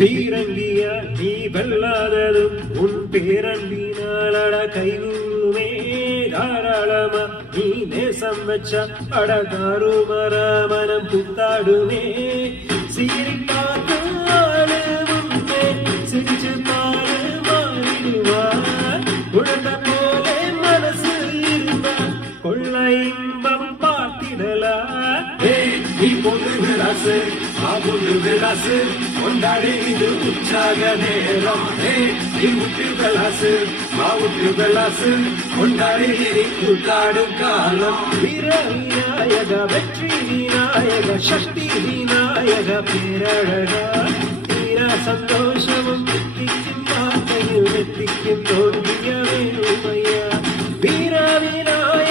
பீரங்கிய நீ வெல்லாததும் உன் பேரன்பினாலட கைகூமே தாராளமா நீ நேசம் வச்ச அடகாருமர மனம் புத்தாடுமே சீரி பார்த்து ஆளு முன்னே சிரிச்சு பாரு மாறிடுவா குழந்தை போலே மனசு இருந்தா கொள்ள இன்பம் பார்த்திடலா நீ பொண்ணு விளாசு பொண்ணு விளாசு கொண்டாடி இது உற்சாக நேரம் நீ விட்டு விளாசு விட்டு விளாசு கொண்டாடி கூட்டாடும் காலம் வீர விநாயக வெற்றி விநாயக சக்தி விநாயக பேரழகா தீர சந்தோஷமும் திக்கும் வார்த்தையில் வெத்திக்கும் தோன்றிய வேணுமையா வீர விநாயக